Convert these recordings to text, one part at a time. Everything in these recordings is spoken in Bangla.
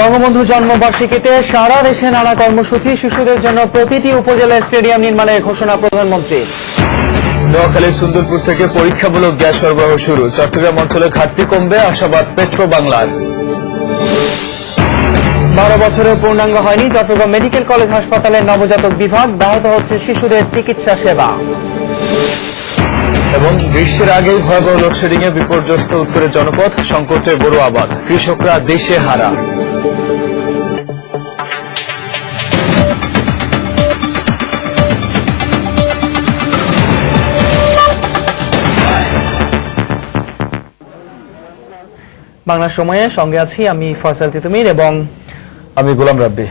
বঙ্গবন্ধু জন্মবার্ষিকীতে সারা দেশে নানা কর্মসূচি, শিশুদের জন্য প্রতিটি উপজেলায় স্টেডিয়াম নির্মাণের ঘোষণা প্রধানমন্ত্রী। নোয়াখালীর সুন্দরপুর থেকে পরীক্ষামূলক গ্যাস সরবরাহ শুরু। চট্টগ্রাম অঞ্চলে ঘাটতি কমবে, আশাবাদ পেট্রো বাংলার। 12 বছরের পূর্ণাঙ্গ হয়নি চট্টগ্রাম মেডিকেল কলেজ হাসপাতালের নবজাতক বিভাগ, ব্যাহত হচ্ছে শিশুদের চিকিৎসা সেবা। এবং গ্রীষ্মের আগেই ভয়াবহ লোডশেডিং এ বিপর্যস্ত উত্তরের জনপদ, সংকটে বড় আবাদ, কৃষকরা দেশে হারা। বাংলা সময়ে সঙ্গে আছি আমি ফয়সাল তিতুমির এবং আমি গোলাম রাব্বি।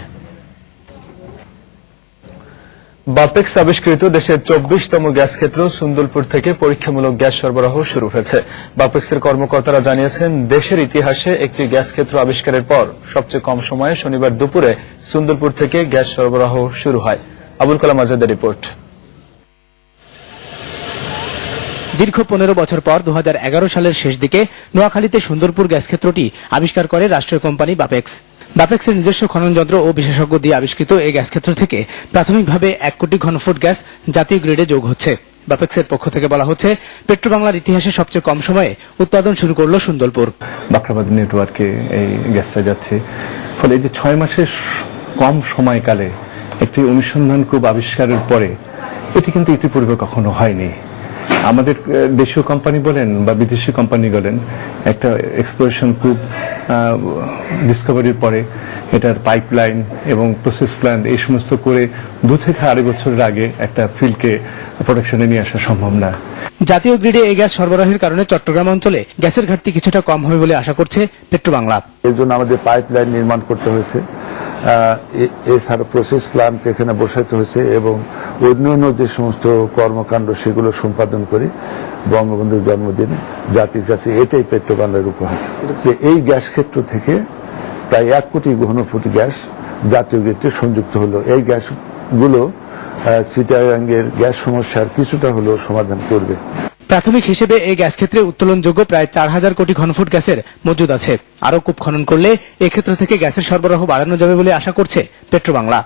বাপেক্স আবিষ্কৃত দেশের 24তম গ্যাস ক্ষেত্র সুন্দরপুর থেকে পরীক্ষামূলক গ্যাস সরবরাহ শুরু হয়েছে। বাপেক্সের কর্মকর্তারা জানিয়েছেন, দেশের ইতিহাসে একটি গ্যাস ক্ষেত্র আবিষ্কারের পর সবচেয়ে কম সময়ে শনিবার দুপুরে সুন্দরপুর থেকে গ্যাস সরবরাহ শুরু হয়। আবুল কালাম আজাদের রিপোর্ট। দীর্ঘ 15 বছর পর 2011 সালের শেষ দিকে নোয়াখালীতে সুন্দরপুর গ্যাস ক্ষেত্রটি আবিষ্কার করে রাষ্ট্রীয় কোম্পানি বাপেক্স। বাপেক্সের নিজস্ব খনন যন্ত্র ও বিশেষজ্ঞ দিয়ে আবিষ্কৃত এই গ্যাস ক্ষেত্র থেকে প্রাথমিকভাবে 1 কোটি ঘনফুট গ্যাস জাতীয় গ্রিডে যোগ হচ্ছে। বাপেক্সের পক্ষ থেকে বলা হচ্ছে, পেট্রো বাংলার ইতিহাসে সবচেয়ে কম সময়ে উৎপাদন শুরু করলো সুন্দরপুর। বাখরাবাদ নেটওয়ার্কে এই গ্যাসটা যাচ্ছে, ফলে এই যে 6 মাসের কম সময়কালে একটি অনুসন্ধান কূপ আবিষ্কারের পরে এটি কিন্তু ইতিপূর্বে কখনো হয়নি। আমাদের দেশীয় কোম্পানি বলেন বা বিদেশি কোম্পানি বলেন, একটা এক্সপ্লোরেশন কূপ ডিসকভারির পরে এটার পাইপলাইন এবং প্রসেস প্ল্যান্ট এই সমস্ত করে 2 থেকে 2.5 বছরের আগে একটা ফিল্ডকে প্রোডাকশনে নিয়ে আসা সম্ভব না। জাতীয় গ্রিডে এই গ্যাস সরবরাহের কারণে চট্টগ্রাম অঞ্চলে গ্যাসের ঘাটতি কিছুটা কম হবে বলে আশা করছে পেট্রো বাংলা। এর জন্য আমাদের পাইপলাইন নির্মাণ করতে হয়েছে, এছাড়া প্রসেস প্ল্যান্ট এখানে বসাইতে হয়েছে এবং অন্যান্য যে সমস্ত কর্মকাণ্ড সেগুলো সম্পাদন করে বঙ্গবন্ধুর জন্মদিনে জাতির কাছে এটাই পেট্রো বাংলার উপহার। যে এই গ্যাস ক্ষেত্র থেকে প্রায় 1 কোটি ঘনফুট গ্যাস জাতীয় গ্রিডে সংযুক্ত হলো। এই গ্যাসগুলো চিটাগাঙ্গের গ্যাস সমস্যার কিছুটা হলেও সমাধান করবে। প্রাথমিক হিসেবে এই গ্যাস ক্ষেত্রে উত্তোলনযোগ্য প্রায় 4000 কোটি ঘনফুট গ্যাসের মজুদ আছে। আরও কূপ খনন করলে এ ক্ষেত্র থেকে গ্যাসের সরবরাহ বাড়ানো যাবে বলে আশা করছে পেট্রো বাংলা।